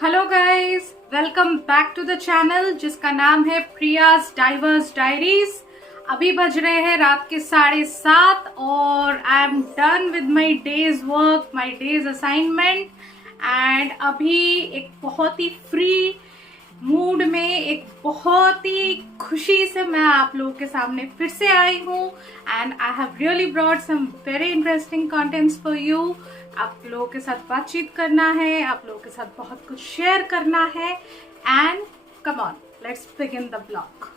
Hello guys, welcome back to the channel जिसका नाम है प्रियाज डाइवर्स डायरीज। अभी बज रहे हैं रात के 7:30 और I am done with my days work, my days assignment and अभी एक बहुत ही फ्री मूड में, एक बहुत ही खुशी से मैं आप लोगों के सामने फिर से आई हूँ and I have really brought some very interesting contents for you. आप लोगों के साथ बातचीत करना है, आप लोगों के साथ बहुत कुछ शेयर करना है and come on let's begin the blog.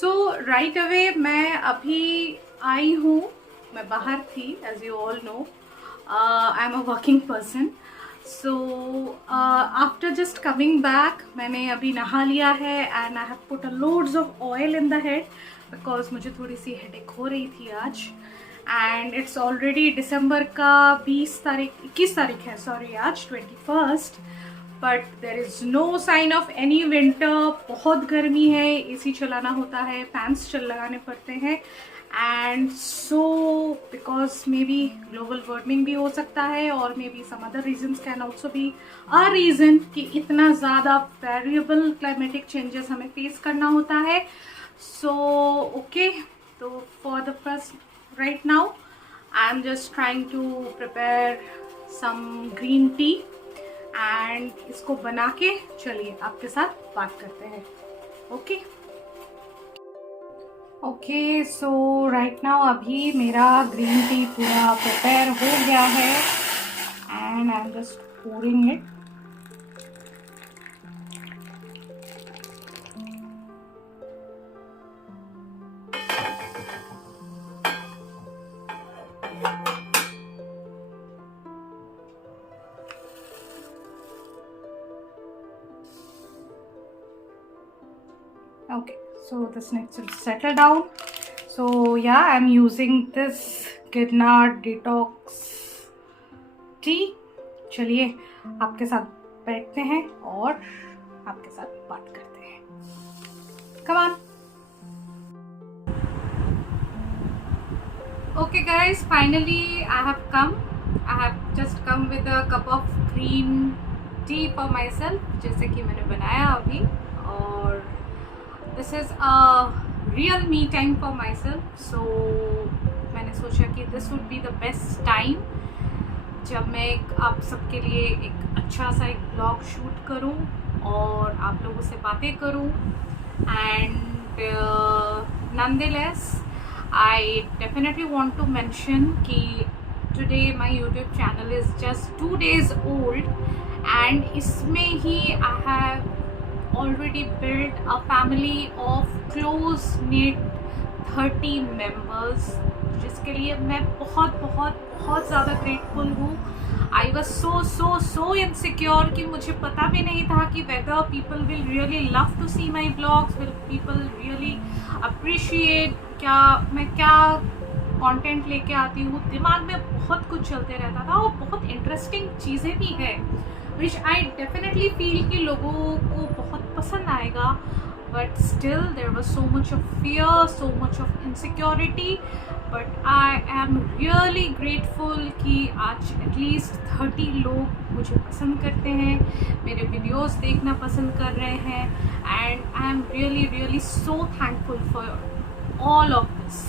So right away मैं अभी आई हूँ, मैं बाहर थी as you all know. I am a working person, so after just coming back मैंने अभी नहा लिया है and I have put a loads of oil in the head because मुझे थोड़ी सी हेडेक हो रही थी आज एंड इट्स ऑलरेडी दिसंबर का 21 तारीख है, सॉरी आज 21st, but there is no sign of any winter. बहुत गर्मी है, एसी चलाना होता है, फैंस लगाने पड़ते हैं and so because maybe global warming भी हो सकता है और maybe some other reasons can also be a reason कि इतना ज़्यादा वेरिएबल क्लाइमेटिक चेंजेस हमें फेस करना होता है। सो ओके, तो for the first right now I'm just trying to prepare some green tea and इसको बना के चलिए आपके साथ बात करते हैं। ओके सो राइट नाउ अभी मेरा ग्रीन टी पूरा प्रिपेयर हो गया है and I am just pouring it। Okay, so this needs to settle down. So yeah, I'm using this Girnar Detox tea। चलिए आपके साथ बैठते हैं और आपके साथ बात करते हैं। Come on. Okay guys, finally I have come. I have just come with a cup of green tea for myself, जैसे कि मैंने बनाया अभी, और this is a real me time for myself. So मैंने सोचा कि this would be the best time जब मैं आप सबके लिए एक अच्छा सा एक ब्लॉग शूट करूं और आप लोगों से बातें करूं and nonetheless I definitely want to mention कि today my YouTube channel is just 2 days old and इसमें ही I have already built a family of close knit 30 members, जिसके लिए मैं बहुत बहुत बहुत ज़्यादा ग्रेटफुल हूँ। आई वॉज सो इनसिक्योर कि मुझे पता भी नहीं था कि whether people will really love to see my blogs, will people really appreciate मैं क्या कंटेंट लेके आती हूँ। दिमाग में बहुत कुछ चलते रहता था और बहुत इंटरेस्टिंग चीज़ें भी है which I definitely feel कि लोगों को बहुत पसंद आएगा, but still there was so much of fear, so much of insecurity, but I am really grateful कि आज at least 30 लोग मुझे पसंद करते हैं, मेरे वीडियोस देखना पसंद कर रहे हैं and I am really so thankful for all of this।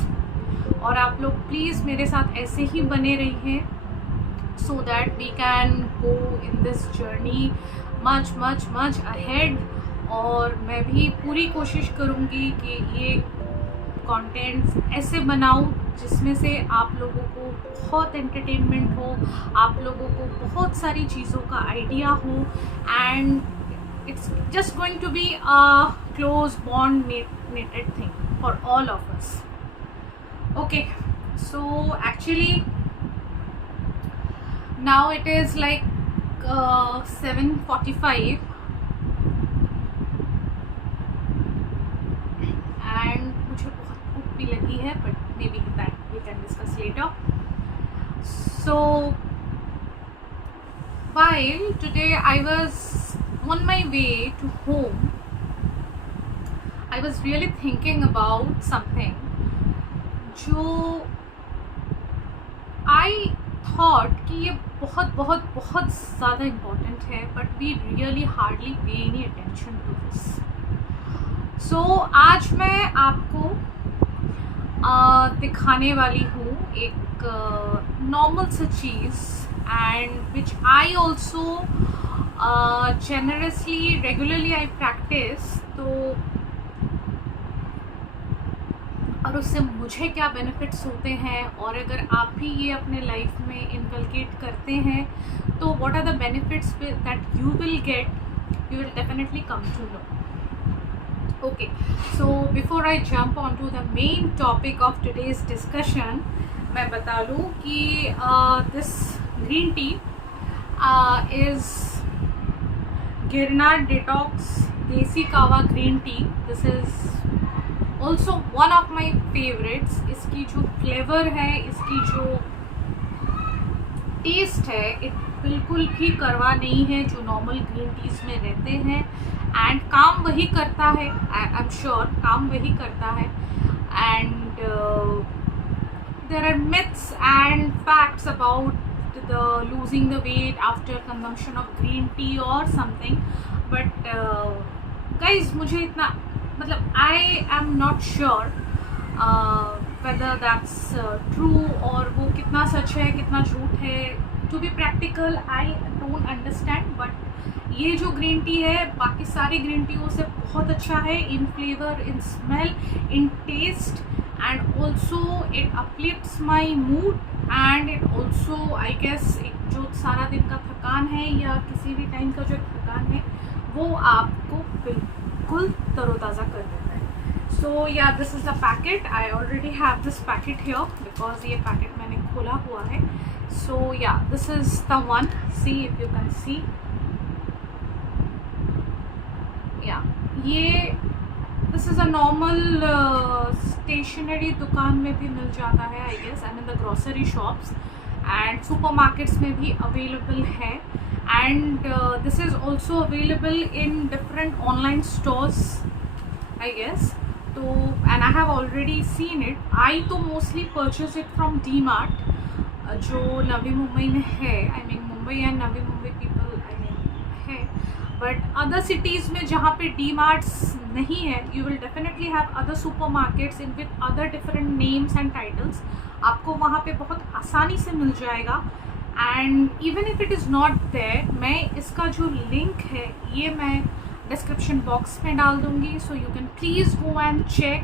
और आप लोग प्लीज़ मेरे साथ ऐसे ही बने रहिए so that we can go in this journey much ahead। और मैं भी पूरी कोशिश करूँगी कि ये कंटेंट्स ऐसे बनाऊँ जिसमें से आप लोगों को बहुत एंटरटेनमेंट हो, आप लोगों को बहुत सारी चीज़ों का आइडिया हो and it's just going to be a close bond knitted thing for all of us। Okay, so actually now it is like 7:45 and मुझे बहुत भूख भी लगी है, but maybe that we can discuss later। So while today I was on my way to home, I was really thinking about something जो I thought कि ये बहुत बहुत बहुत ज़्यादा इम्पॉर्टेंट है, but we really hardly pay any attention to this. सो आज मैं आपको दिखाने वाली हूँ एक नॉर्मल सी चीज़, and which I also generously regularly I practise. तो और उससे मुझे क्या बेनिफिट्स होते हैं, और अगर आप भी ये अपने लाइफ में इनकलकेट करते हैं तो what are the benefits that you will get, you will definitely come to know. Okay, so before I jump on to the main topic of today's discussion, मैं बता दूँ कि this green tea is Girnar detox desi kahwa green tea. This is also one of my favourites. इसकी जो flavour है, इसकी जो test है, इट बिल्कुल भी कड़वा नहीं है जो नॉर्मल ग्रीन टीज में रहते हैं, एंड काम वही करता है, आई एम श्योर काम वही करता है। And there are myths and facts about the losing the weight after consumption of green tea और समथिंग, बट गाइज मुझे इतना मतलब I am not sure whether that's true, और वो कितना सच है कितना झूठ है। To be practical I don't understand, but ये जो ग्रीन टी है बाकी सारी ग्रीन टीओं से बहुत अच्छा है in flavour, in smell, in taste, and also it uplifts my mood, and it also I guess जो सारा दिन का थकान है या किसी भी टाइम का जो थकान है वो आपको बिल्कुल तरोताज़ा कर देता है। So yeah this is the packet, I already have this packet here because ये पैकेट मैंने खोला हुआ है। So yeah this is the one, see if you can see, yeah ये this is a normal stationery दुकान में भी मिल जाता है I guess, and in the grocery shops and supermarkets में भी अवेलेबल है, and this is also available in different online stores I guess. So and I have already seen it. I तो mostly purchase it from D-Mart जो नवी मुंबई में है, I mean Mumbai and Navi Mumbai people I mean है, but other cities में जहाँ पे D-Marts नहीं है, you will definitely have other supermarkets in with other different names and titles. आपको वहाँ पे बहुत आसानी से मिल जाएगा, and even if it is not there, मैं इसका जो लिंक है ये मैं डिस्क्रिप्शन बॉक्स में डाल दूँगी, so you can please go and check,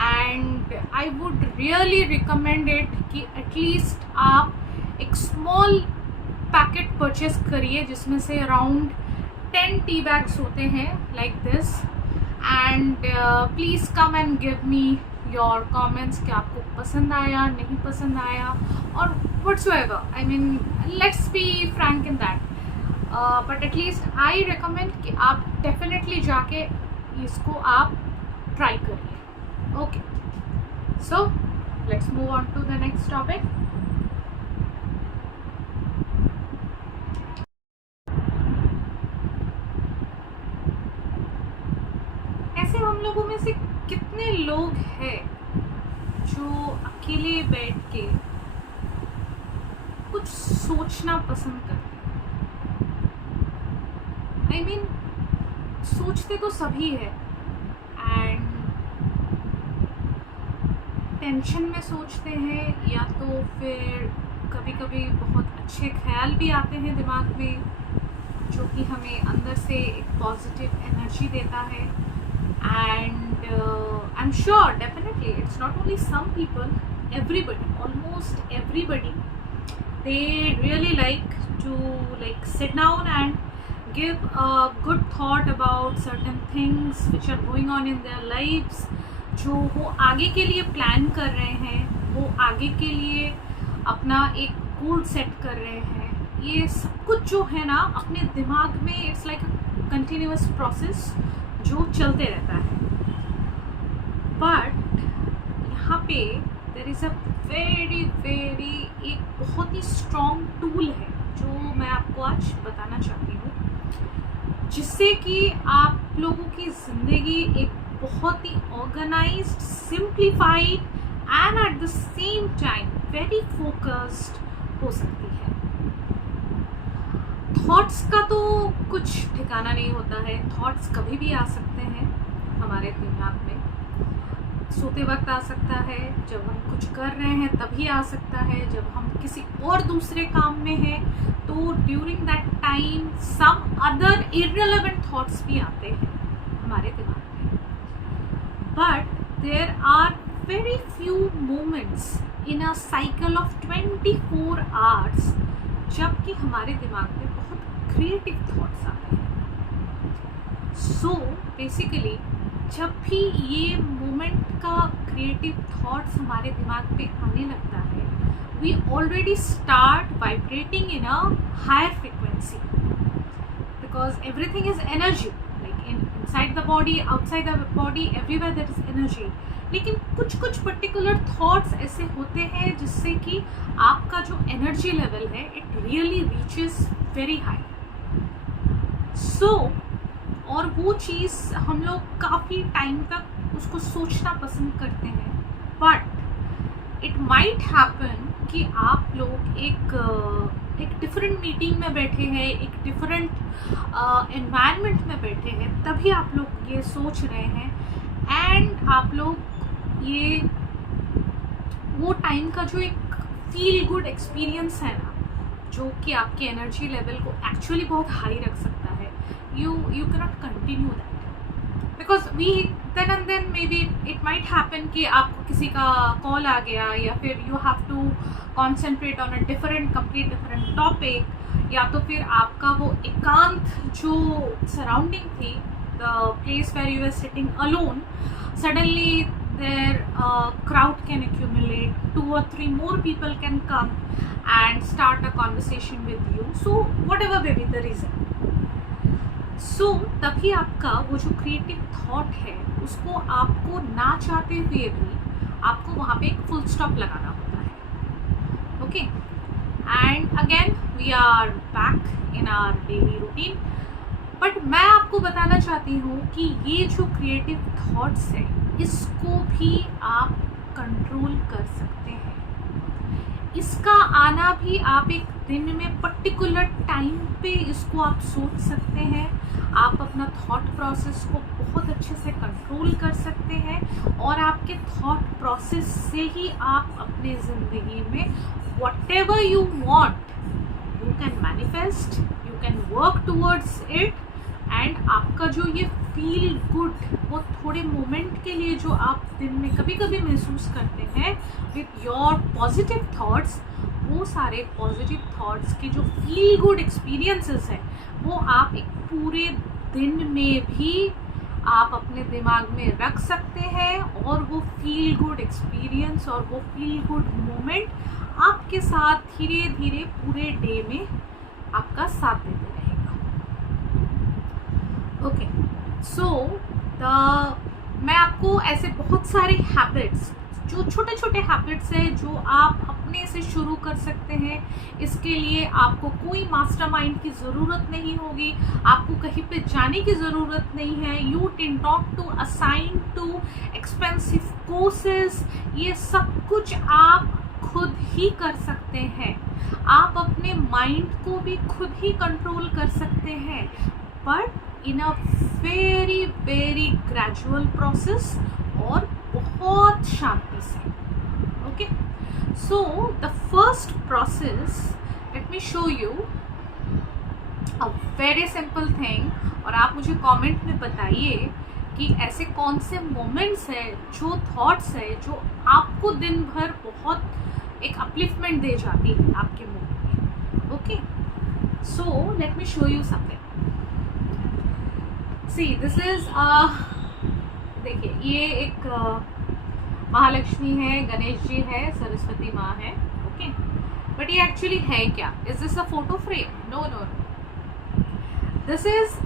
and I would really recommend it कि एटलीस्ट आप एक स्मॉल पैकेट परचेज करिए जिसमें से अराउंड 10 टी बैग्स होते हैं like this, and please come and give me your comments कि आपको पसंद आया नहीं पसंद आया, और whatsoever, I mean let's be frank in that, but at least I recommend कि आप definitely जाके इसको आप try करिए। Okay, so let's move on to the next topic. ऐसे हम लोगों में से कितने लोग हैं जो अकेले बैठ के कुछ सोचना पसंद करते हैं? I mean, सोचते तो सभी है, एंड टेंशन में सोचते हैं, या तो फिर कभी कभी बहुत अच्छे ख्याल भी आते हैं दिमाग में जो कि हमें अंदर से एक पॉजिटिव एनर्जी देता है, and I am sure definitely it's not only some people, everybody, almost everybody, they really like to like sit down and give a good thought about certain things which are going on in their lives, जो वो आगे के लिए plan कर रहे हैं, वो आगे के लिए अपना एक गोल सेट कर रहे हैं। ये सब कुछ जो है ना अपने दिमाग में, it's like a continuous process जो चलते रहता है, बट यहाँ पे देयर इज़ अ वेरी एक बहुत ही स्ट्रॉन्ग टूल है जो मैं आपको आज बताना चाहती हूँ, जिससे कि आप लोगों की ज़िंदगी एक बहुत ही organised, simplified and at the same time very focused हो सकती है। थॉट्स का तो कुछ ठिकाना नहीं होता है, थॉट्स कभी भी आ सकते हैं हमारे दिमाग में। सोते वक्त आ सकता है, जब हम कुछ कर रहे हैं तभी आ सकता है, जब हम किसी और दूसरे काम में हैं तो during that time some other irrelevant thoughts भी आते हैं हमारे दिमाग में। But there are very few moments in a cycle of 24 hours जबकि हमारे दिमाग में बहुत क्रिएटिव थॉट्स आते हैं। सो बेसिकली जब भी ये मोमेंट का क्रिएटिव थॉट्स हमारे दिमाग पे आने लगता है, we already start vibrating in a higher frequency, because everything is energy, like inside the body, outside the body, everywhere there is energy. लेकिन कुछ पर्टिकुलर थॉट्स ऐसे होते हैं जिससे कि आपका जो एनर्जी लेवल है it really reaches very high. So और वो चीज़ हम लोग काफ़ी टाइम तक उसको सोचना पसंद करते हैं, बट इट माइट हैपन कि आप लोग एक डिफरेंट मीटिंग में बैठे हैं, एक डिफरेंट एनवायरनमेंट में बैठे हैं, तभी आप लोग ये सोच रहे हैं एंड आप लोग ये वो टाइम का जो एक फील गुड एक्सपीरियंस है ना, जो कि आपके एनर्जी लेवल को एक्चुअली बहुत हाई रख सकता है, you cannot continue that because we then and then maybe it might happen कि आपको किसी का कॉल आ गया या फिर you have to concentrate on a complete different topic, या तो फिर आपका वो एकांत जो सराउंडिंग थी, the place where you were sitting alone, suddenly there crowd can accumulate, 2 or 3 more people can come and start a conversation with you, so whatever may be the reason. सो तभी आपका वो जो क्रिएटिव थॉट है उसको आपको ना चाहते हुए भी आपको वहाँ पे एक फुल स्टॉप लगाना होता है। Okay, and again we are back in our daily routine. But मैं आपको बताना चाहती हूँ कि ये जो क्रिएटिव थॉट्स है इसको भी आप कंट्रोल कर सकते हैं। इसका आना भी आप एक दिन में पर्टिकुलर टाइम पे इसको आप सोच सकते हैं। आप अपना थॉट प्रोसेस को बहुत अच्छे से कंट्रोल कर सकते हैं और आपके थॉट प्रोसेस से ही आप अपने ज़िंदगी में whatever you want you can manifest, you can work towards it. And आपका जो ये फील गुड वो थोड़े मोमेंट के लिए जो आप दिन में कभी कभी महसूस करते हैं विथ योर पॉजिटिव थॉट्स, वो सारे पॉजिटिव थॉट्स के जो फील गुड एक्सपीरियंसेस हैं वो आप एक पूरे दिन में भी आप अपने दिमाग में रख सकते हैं और वो फील गुड एक्सपीरियंस और वो फील गुड मोमेंट आपके साथ धीरे धीरे पूरे डे में आपका साथ देते रहेगा। ओके, सो मैं आपको ऐसे बहुत सारे हैबिट्स, जो छोटे छोटे हैबिट्स हैं जो आप अपने से शुरू कर सकते हैं। इसके लिए आपको कोई मास्टरमाइंड की ज़रूरत नहीं होगी, आपको कहीं पे जाने की ज़रूरत नहीं है। You did not to assign to expensive courses, ये सब कुछ आप खुद ही कर सकते हैं। आप अपने माइंड को भी खुद ही कंट्रोल कर सकते हैं, but in a very very gradual process और बहुत शांति से। Okay, so the first process, let me show you a very simple thing, और आप मुझे कमेंट में बताइए कि ऐसे कौन से मोमेंट्स है, जो थॉट्स है जो आपको दिन भर बहुत एक अपलिफ्टमेंट दे जाती है आपके मूड में। Okay, so let me show you something. See this is देखिए, ये एक महालक्ष्मी है, गणेश जी है, सरस्वती माँ है। ओके, बट ये एक्चुअली है क्या? Is this a photo frame? No no no, this is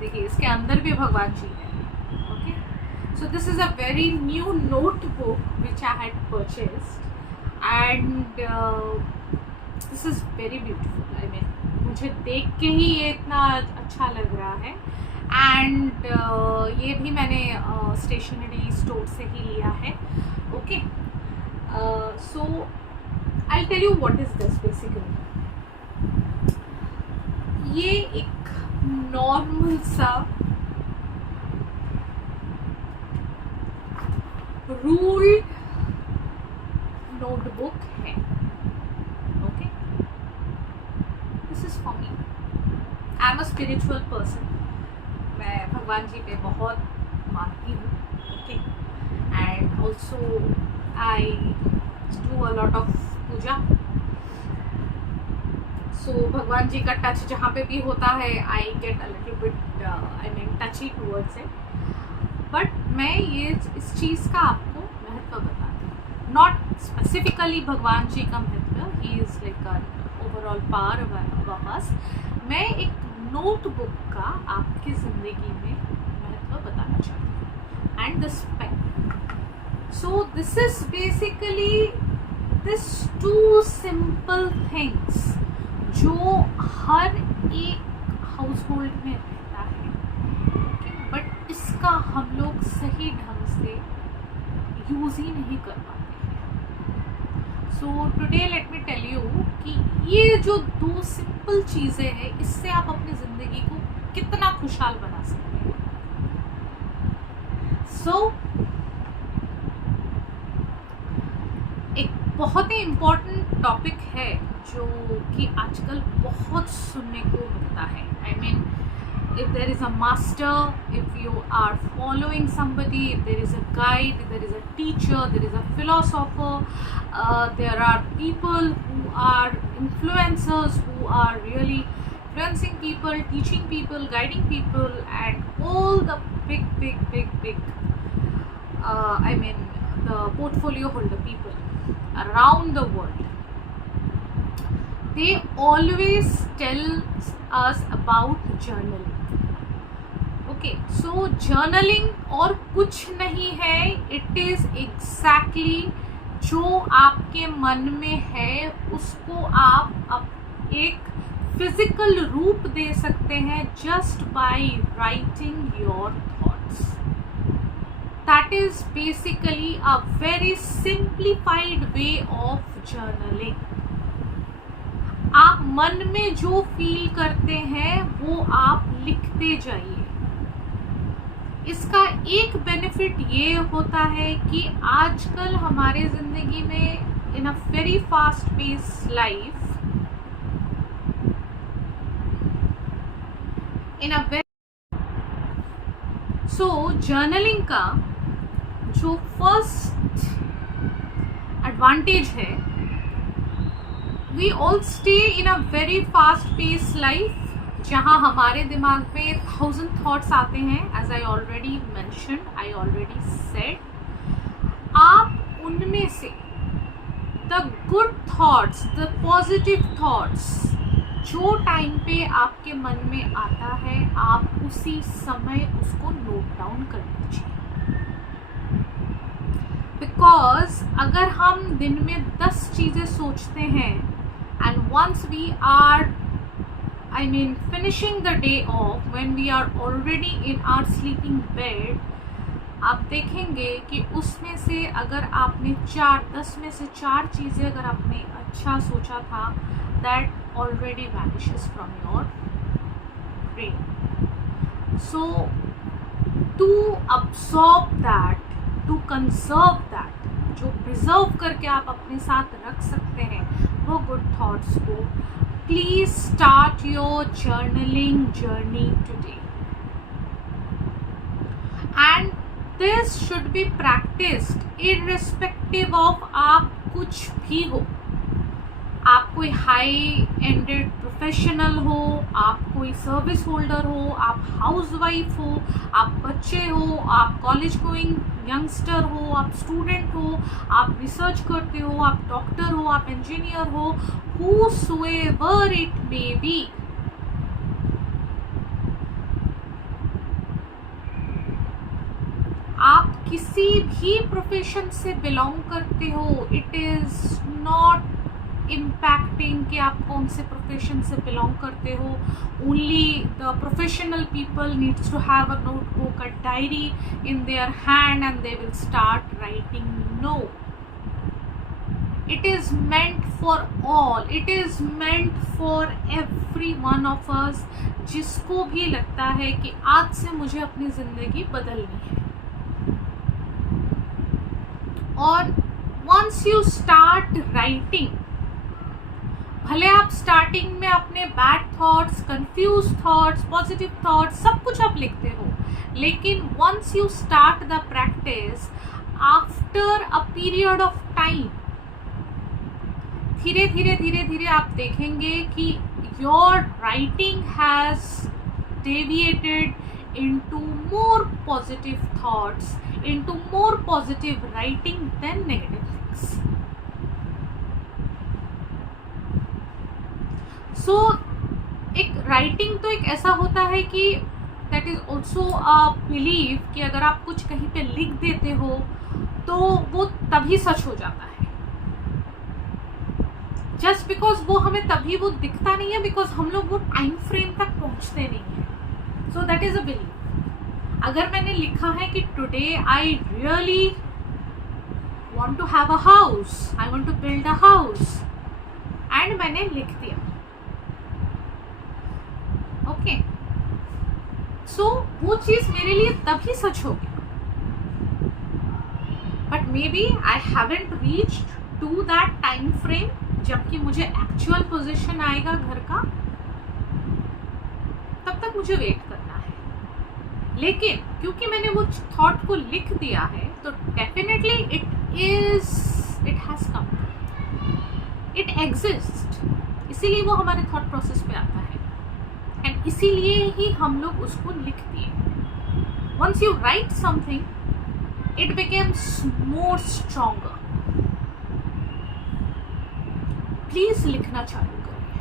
देखिए इसके अंदर भी भगवान जी है। Okay, so this is a very new notebook which I had purchased and this is very beautiful. I mean मुझे देख के ही ये इतना अच्छा लग रहा है। एंड ये भी मैंने स्टेशनरी स्टोर से ही लिया है। Okay, so I I'll tell you what is this basically. ये एक नॉर्मल सा रूल्ड नोटबुक है. Okay, this is for me. I am a spiritual person. मैं भगवान जी पे बहुत मानती हूँ. Okay, and also I do a lot of puja. So भगवान जी का टच जहाँ पे भी होता है I get a little bit I mean touchy towards it. But मैं ये इस चीज़ का आपको महत्व बताती हूँ. नॉट स्पेसिफिकली भगवान जी का महत्व, he is like an overall power of us. मैं एक नोटबुक का आपकी ज़िंदगी में महत्व बताना चाहती हूँ. And this pen. So this is basically this two simple things जो हर एक हाउस होल्ड में रहता है. बट इसका हम लोग सही ढंग से यूज़ ही नहीं कर पाते हैं. So today let me tell you कि ये जो दो सिंपल चीज़ें हैं, इससे आप अपनी ज़िंदगी को कितना खुशहाल बना सकते हैं. सो एक बहुत ही इम्पोर्टेंट टॉपिक है जो कि आजकल बहुत सुनने को मिलता है. I mean, if there is a master, if you are following somebody, if there is a guide, if there is a teacher, there is a philosopher, there are people who are influencers who are really influencing people, teaching people, guiding people, and all the big I mean the portfolio holder people around the world. They always tell us about journaling. Okay, so journaling और कुछ नहीं है. It is exactly जो आपके मन में है उसको आप एक फिजिकल रूप दे सकते हैं just by writing your thoughts. That is basically a very simplified way of journaling. आप मन में जो फील करते हैं वो आप लिखते जाइए. इसका एक बेनिफिट ये होता है कि आजकल हमारे ज़िंदगी में in a very fast pace life, in a very so journaling का जो फर्स्ट एडवांटेज है, we all stay in a very fast pace life जहाँ हमारे दिमाग में 1000 थॉट्स आते हैं. As I already mentioned, I already said, आप उनमें से the good thoughts, the positive thoughts जो टाइम पे आपके मन में आता है, आप उसी समय उसको नोट डाउन कर लीजिए. बिकॉज अगर हम दिन में 10 चीज़ें सोचते हैं and once we are I mean finishing the day off, when we are already in our sleeping bed, आप देखेंगे कि उसमें से अगर आपने 10 में से 4 चीज़ें अगर आपने अच्छा सोचा था, that already vanishes from your brain. So to absorb that, to conserve that, जो preserve करके आप अपने साथ रख सकते हैं वो good thoughts को, please start your journaling journey today. And this should be practiced irrespective of आप कुछ भी हो. आप कोई हाई एंडेड प्रोफेशनल हो, आप कोई सर्विस होल्डर हो, आप हाउसवाइफ हो, आप बच्चे हो, आप कॉलेज गोइंग यंगस्टर हो, आप स्टूडेंट हो, आप रिसर्च करते हो, आप डॉक्टर हो, आप इंजीनियर हो, whosoever it may be. आप किसी भी प्रोफेशन से बिलोंग करते हो, इट इज़ नॉट इम्पैक्टिंग कि आप कौन से प्रोफेशन से बिलोंग करते हो. Only the professional people needs to have a notebook, a diary in their hand and they will start writing. No, It is meant for all. It is meant for every one of us जिसको भी लगता है कि आज से मुझे अपनी ज़िंदगी बदलनी है. और once you start writing, भले आप स्टार्टिंग में अपने bad thoughts, confuse thoughts, positive thoughts सब कुछ आप लिखते हो, लेकिन once you start the practice, after a period of time, धीरे धीरे धीरे धीरे आप देखेंगे कि your writing has deviated into more positive thoughts, into more positive writing than negative things. So एक राइटिंग तो एक ऐसा होता है कि that is also a believe कि अगर आप कुछ कहीं पे लिख देते हो तो वो तभी सच हो जाता है. जस्ट बिकॉज वो हमें तभी वो दिखता नहीं है, बिकॉज हम लोग वो टाइम फ्रेम तक पहुंचते नहीं है. So that is a believe. अगर मैंने लिखा है कि today I really want to have a house, I want to build a house, and मैंने लिख दिया, ओके, सो वो चीज मेरे लिए तभी सच होगी. But maybe I haven't reached to that time frame, जबकि मुझे एक्चुअल पोजीशन आएगा घर का, तब तक मुझे वेट करना है. लेकिन क्योंकि मैंने वो थॉट को लिख दिया है तो definitely it has come, it exist. इसीलिए वो हमारे थॉट प्रोसेस पे आता है, एंड इसीलिए ही हम लोग उसको लिखते हैं. Once you write something it becomes more stronger. Please लिखना चालू करिए.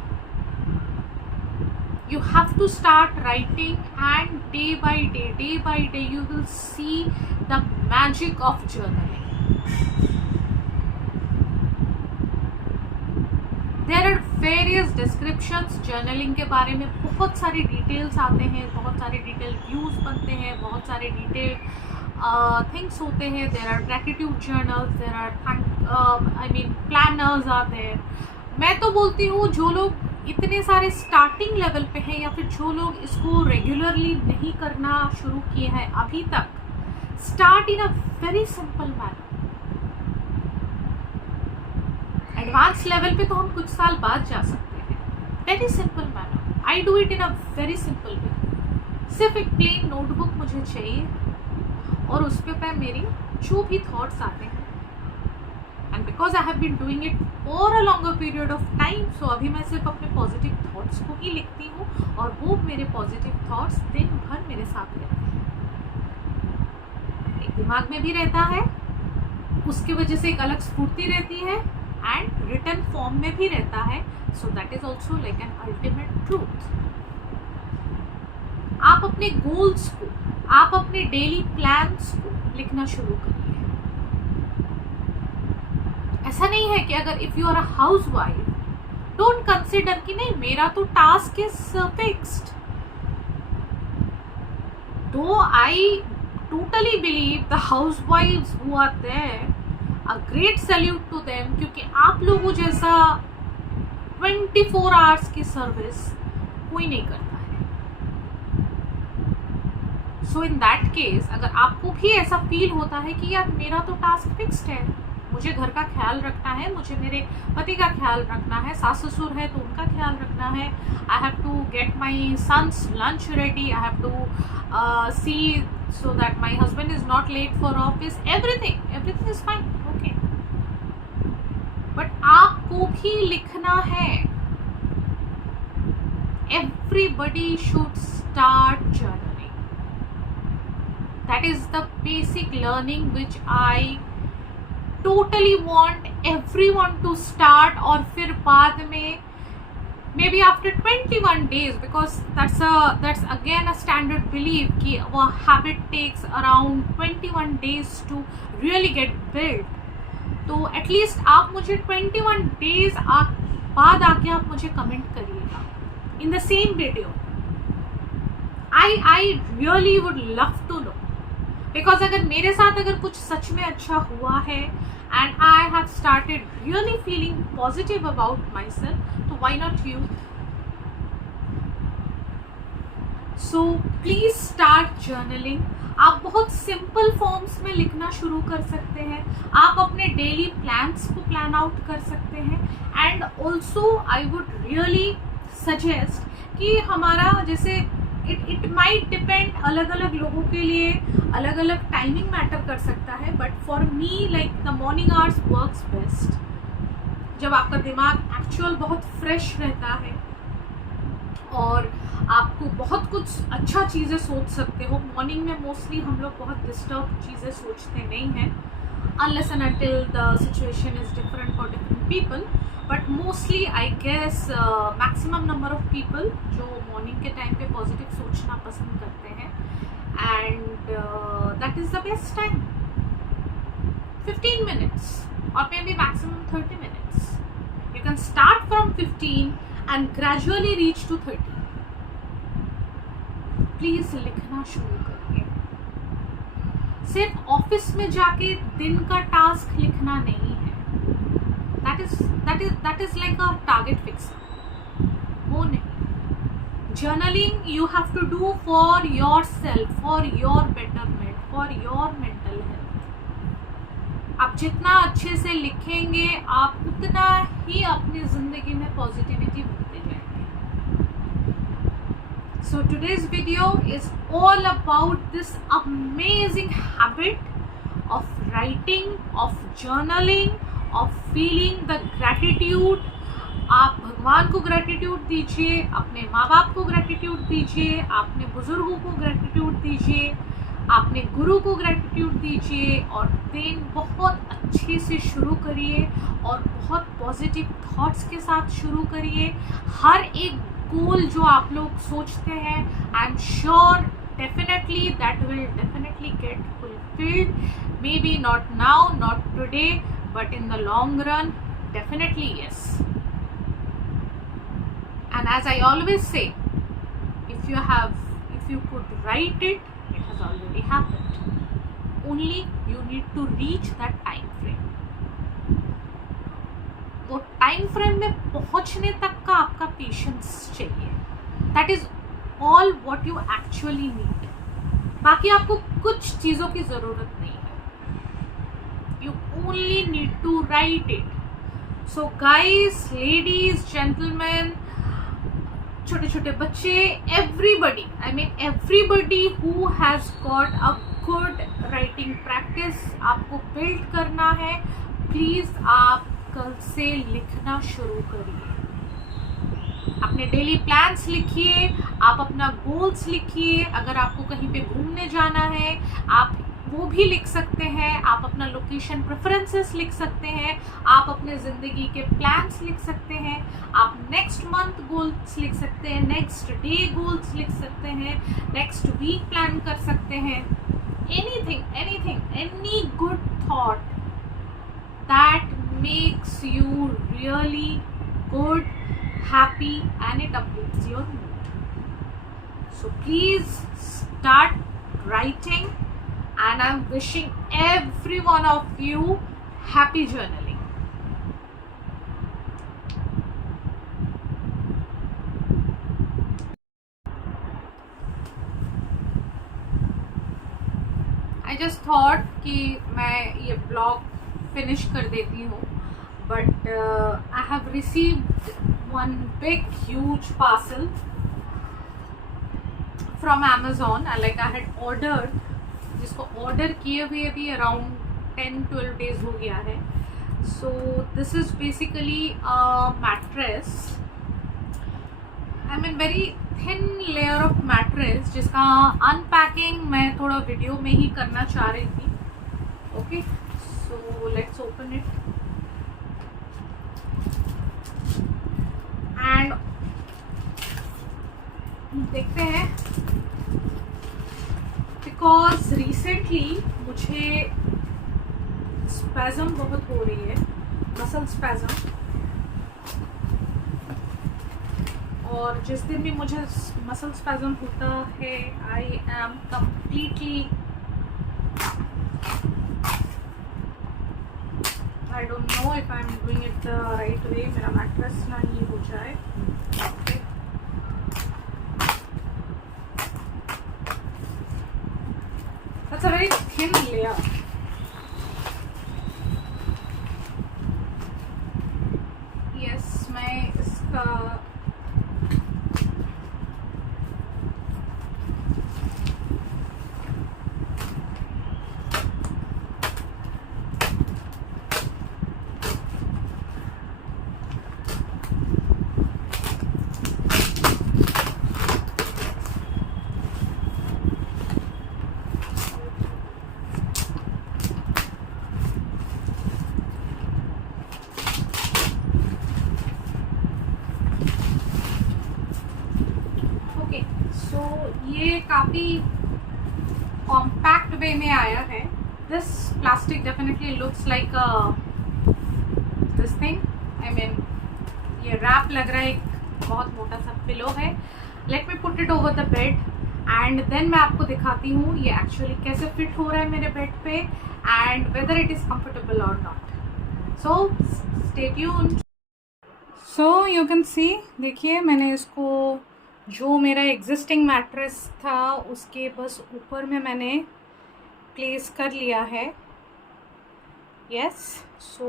You have to start writing, and day by day you will see the magic of journaling. There are various descriptions journaling के बारे में. बहुत सारी डिटेल्स आते हैं, बहुत सारे डिटेल व्यूज बनते हैं, बहुत सारे डिटेल थिंग्स होते हैं. There are gratitude journals, there are planners are there. मैं तो बोलती हूँ जो लोग इतने सारे स्टार्टिंग लेवल पे हैं, या फिर जो लोग इसको रेगुलरली नहीं करना शुरू किए हैं अभी तक, start in a very simple manner. Advance level पे तो हम कुछ साल बाद जा सकते हैं. Very simple manner. I do it in a very simple way. सिर्फ एक प्लेन नोटबुक मुझे चाहिए और उस पे मेरी जो भी थॉट्स आते हैं, and because I have been doing it for a longer period of time, so अभी मैं सिर्फ अपने पॉजिटिव थॉट्स को ही लिखती हूँ, और वो मेरे पॉजिटिव थॉट्स दिन भर मेरे साथ रहते हैं. एक दिमाग में भी रहता है, उसकी वजह से एक अलग स्फूर्ति रहती है, एंड रिटन फॉर्म में भी रहता है. So that is also like an ultimate truth. आप अपने गोल्स को, आप अपने डेली प्लान्स को लिखना शुरू करिए. ऐसा नहीं है कि अगर if you are a housewife, don't consider कि नहीं मेरा तो task is fixed. Though I totally believe the हाउस वाइफ्स who are there, a great salute to them, क्योंकि आप लोगों जैसा 24 आवर्स की सर्विस कोई नहीं करता है. सो इन दैट केस अगर आपको भी ऐसा फील होता है कि यार मेरा तो टास्क फिक्स्ड है, मुझे घर का ख्याल रखना है, मुझे मेरे पति का ख्याल रखना है, सास ससुर है तो उनका ख्याल रखना है, I have to get my sons lunch ready, I have to see so that my husband is not late for office, everything is fine, okay, but आपको भी लिखना है. Everybody should start journaling. That is the basic learning which I totally want everyone to start. और फिर बाद में maybe after 21 days, because that's again a standard belief कि वो habit takes around 21 days to really get built. तो at least आप मुझे 21 days बाद आके आप मुझे कमेंट करिएगा in the same video. I really would love to know, because अगर मेरे साथ अगर कुछ सच में अच्छा हुआ है, and I have started really feeling positive about myself. So why not you? So please start journaling. आप बहुत सिंपल फॉर्म्स में लिखना शुरू कर सकते हैं. आप अपने डेली प्लान्स को प्लान आउट कर सकते हैं. And also I would really suggest कि हमारा जैसे इट माइट डिपेंड, अलग अलग लोगों के लिए अलग अलग टाइमिंग मैटर कर सकता है, but for me like the morning hours works best. जब आपका दिमाग एक्चुअल बहुत फ्रेश रहता है और आपको बहुत कुछ अच्छा चीज़ें सोच सकते हो. मॉर्निंग में मोस्टली हम लोग बहुत डिस्टर्ब चीज़ें सोचते नहीं हैं, unless and until the situation is different for different people. But mostly I guess maximum number of people जो मॉर्निंग के टाइम पे पॉजिटिव सोचना पसंद करते हैं, and that is the best time. 15 minutes or maybe maximum 30 minutes. You can start from 15 and gradually reach to 30. Please लिखना शुरू करिए. सिर्फ ऑफिस में जाके दिन का टास्क लिखना नहीं है. That is like a target fixer. वो नहीं. Journaling you have to do for yourself, for your betterment, for your mental health. आप जितना अच्छे से लिखेंगे आप उतना ही अपनी जिंदगी में पॉजिटिविटी भरते जाएंगे. So today's video is all about this amazing habit of writing, of journaling, of feeling the gratitude. आप भगवान को ग्रेटिट्यूड दीजिए, अपने माँ बाप को ग्रेटिट्यूड दीजिए, अपने बुजुर्गों को ग्रेटिट्यूड दीजिए, अपने गुरु को ग्रेटिट्यूड दीजिए, और दिन बहुत अच्छे से शुरू करिए और बहुत पॉजिटिव थॉट्स के साथ शुरू करिए. हर एक गोल जो आप लोग सोचते हैं, आई am sure definitely that will definitely get fulfilled. May be not now, not today, but in the long run definitely yes. And as I always say, if you could write it, it has already happened. Only you need to reach that time frame. वो time frame में पहुंचने तक का आपका patience चाहिए. That is all what you actually need. बाकी आपको कुछ चीज़ों की ज़रूरत नहीं है. You only need to write it. So guys, ladies, gentleman, छोटे छोटे बच्चे, everybody, I mean everybody who has got a good writing practice आपको बिल्ड करना है. प्लीज़ आप कल से लिखना शुरू करिए. अपने डेली प्लान्स लिखिए, आप अपना गोल्स लिखिए. अगर आपको कहीं पे घूमने जाना है आप वो भी लिख सकते हैं. आप अपना लोकेशन प्रेफरेंसेस लिख सकते हैं. आप अपने ज़िंदगी के प्लान्स लिख सकते हैं. आप नेक्स्ट मंथ गोल्स लिख सकते हैं, नेक्स्ट डे गोल्स लिख सकते हैं, नेक्स्ट वीक प्लान कर सकते हैं. Anything, any good thought that makes you really good, happy, and it uplifts your mood. So please start writing, and I'm wishing every one of you happy journaling. I just thought कि मैं ये blog finish कर देती हूँ, but I have received one big huge parcel from Amazon. Like I had ordered, जिसको order किए हुए अभी अराउंड 10-12 डेज हो गया है. सो this is basically a mattress, I mean very thin layer of mattress, जिसका अनपैकिंग मैं थोड़ा वीडियो में ही करना चाह रही थी. Okay, so let's open it and देखते हैं. बिकॉज रिसेंटली मुझे स्पैज़म बहुत हो रही है, मसल स्पैज़म, और जिस दिन भी मुझे मसल स्पैज़म होता है I am completely if I'm doing it the right way, मेरा मैट्रेस ना ये हो जाए. Okay. That's a very thin layer. Yes, मैं इसका ये काफ़ी कॉम्पैक्ट वे में आया है. This plastic definitely looks like this thing. I mean ये रैप लग रहा है, एक बहुत मोटा सा पिलो है. Let me put it over the bed and then मैं आपको दिखाती हूँ ये एक्चुअली कैसे फिट हो रहा है मेरे बेड पे and whether it is comfortable और not. So stay tuned. So you can see, देखिए मैंने इसको जो मेरा एग्जिस्टिंग मैट्रेस था उसके बस ऊपर में मैंने प्लेस कर लिया है. Yes, so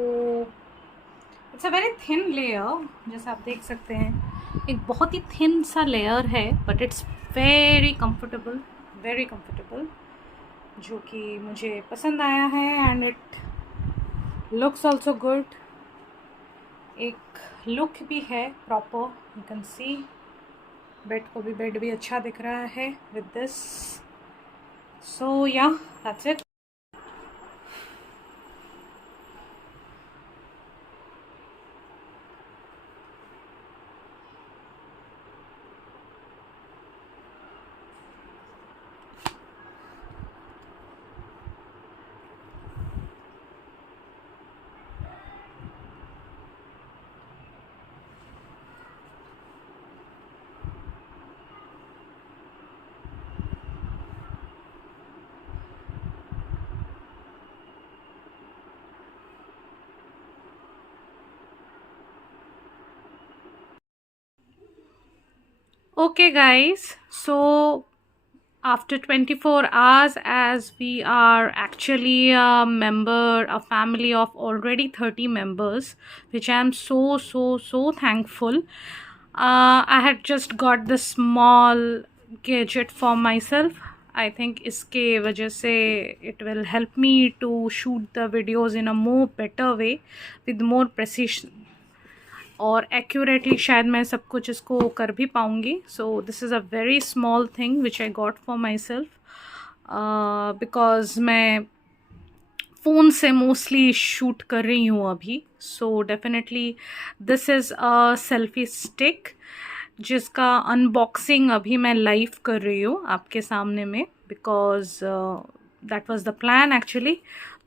it's a very thin layer. जैसे आप देख सकते हैं एक बहुत ही थिन सा लेयर है, बट इट्स वेरी कंफर्टेबल, जो कि मुझे पसंद आया है and it looks also good. एक लुक भी है proper. You can C bed भी अच्छा दिख रहा है विद दिस. सो या that's it. Okay guys, so after 24 hours, as we are actually a family of already 30 members, which I am so thankful. I had just got the small gadget for myself. I think इसके वजह से it will help me to shoot the videos in a more better way with more precision. और accurately शायद मैं सब कुछ इसको कर भी पाऊँगी. सो this is a very small thing which I got for my self, because मैं फ़ोन से मोस्टली शूट कर रही हूँ अभी. So definitely this is a selfie stick जिसका अनबॉक्सिंग अभी मैं लाइव कर रही हूँ आपके सामने में, because that was the plan actually.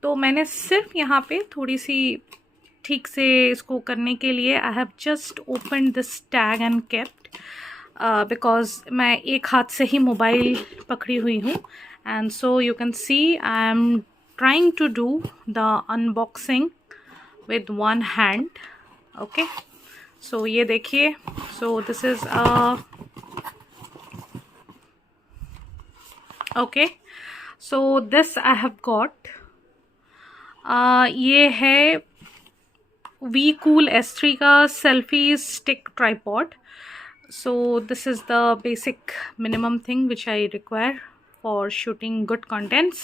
तो मैंने सिर्फ यहाँ पे थोड़ी सी ठीक से इसको करने के लिए I have just open this tag and kept, because मैं एक हाथ से ही मोबाइल पकड़ी हुई हूँ. And so you can see I am trying to do the unboxing with one hand. Okay, so ये देखिए. So this is okay, so this I have got. ये है VCool S3 का selfie stick tripod. So this is the basic minimum thing which I require for shooting good contents.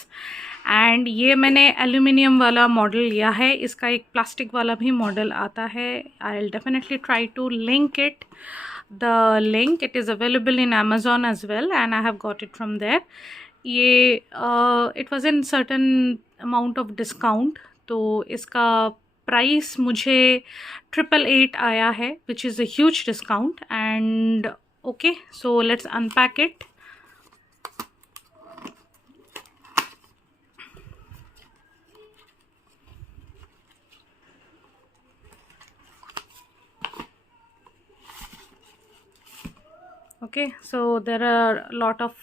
And ये मैंने aluminium वाला model लिया है. इसका एक प्लास्टिक वाला भी मॉडल आता है. I'll definitely try to link it. The link, it is available in Amazon as well and I have got it from there. ये it was in certain amount of discount. तो इसका price मुझे 888 आया है, which is a huge discount. And okay, so let's unpack it. Okay, so there are lot of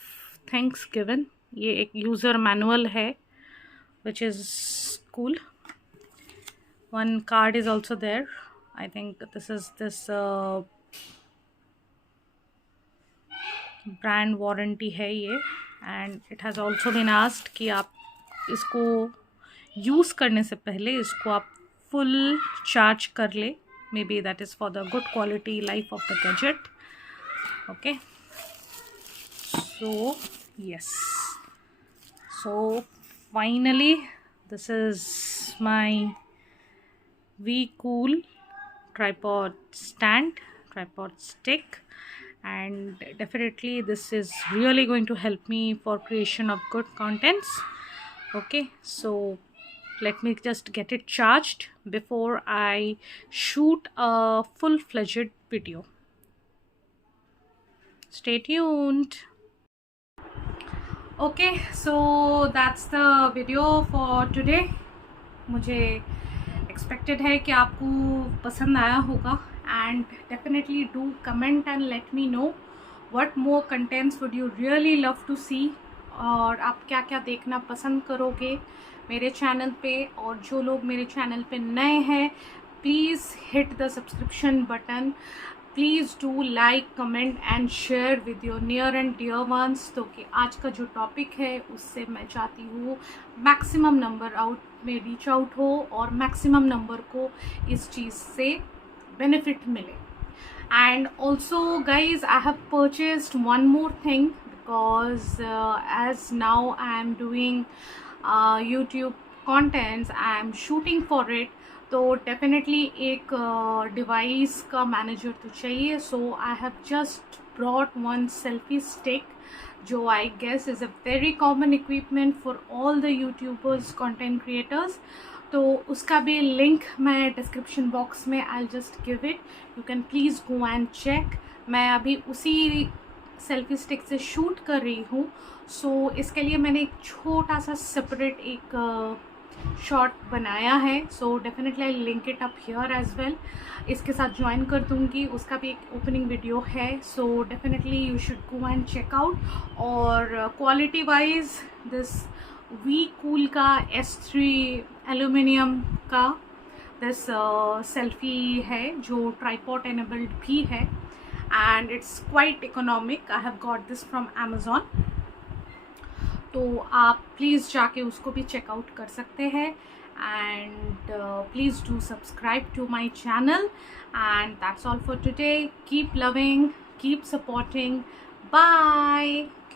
things given. ये एक user manual है which is cool. One card is also there. I think this is this brand warranty है ये, and it has also been asked कि आप इसको use करने से पहले इसको आप फुल चार्ज कर ले, may be that is for the good quality life of the gadget. Okay, so yes, so finally this is my VCool tripod stand, tripod stick, and definitely this is really going to help me for creation of good contents. Okay, so let me just get it charged before I shoot a full-fledged video. Stay tuned. Okay, so that's the video for today. मुझे expected है कि आपको पसंद आया होगा, and definitely do comment and let me know what more contents would you really love to see, और आप क्या क्या देखना पसंद करोगे मेरे चैनल पे. और जो लोग मेरे चैनल पे नए हैं, please hit the subscription button. Please do like, comment and share with your near and dear ones. तो कि आज का जो टॉपिक है उससे मैं चाहती हूँ मैक्सिमम नंबर में रीच आउट हो और मैक्सिमम नंबर को इस चीज़ से बेनिफिट मिले. And also guys, I have purchased one more thing, because as now I am doing YouTube contents, I am shooting for it. तो डेफिनेटली एक डिवाइस का मैनेजर तो चाहिए. So I have just brought one selfie stick, जो I guess is a very common equipment for all the YouTubers, content creators. तो उसका भी link मैं डिस्क्रिप्शन बॉक्स में I just give it. You can please go and check. मैं अभी उसी selfie stick से शूट कर रही हूँ. सो इसके लिए मैंने एक छोटा सा सेपरेट एक शॉर्ट बनाया है. So definitely I link it up here as well. इसके साथ ज्वाइन कर दूंगी, उसका भी एक ओपनिंग वीडियो है. So definitely you should go and check out. और क्वालिटी वाइज दिस VCool का S3 एल्यूमिनियम का दिस सेल्फी है, जो ट्राईपॉड एनेबल्ड भी है, and it's quite economic. I have got this from Amazon. तो आप प्लीज़ जाके उसको भी चेकआउट कर सकते हैं. And please do subscribe to my channel. And that's all for today. Keep loving, keep supporting. Bye.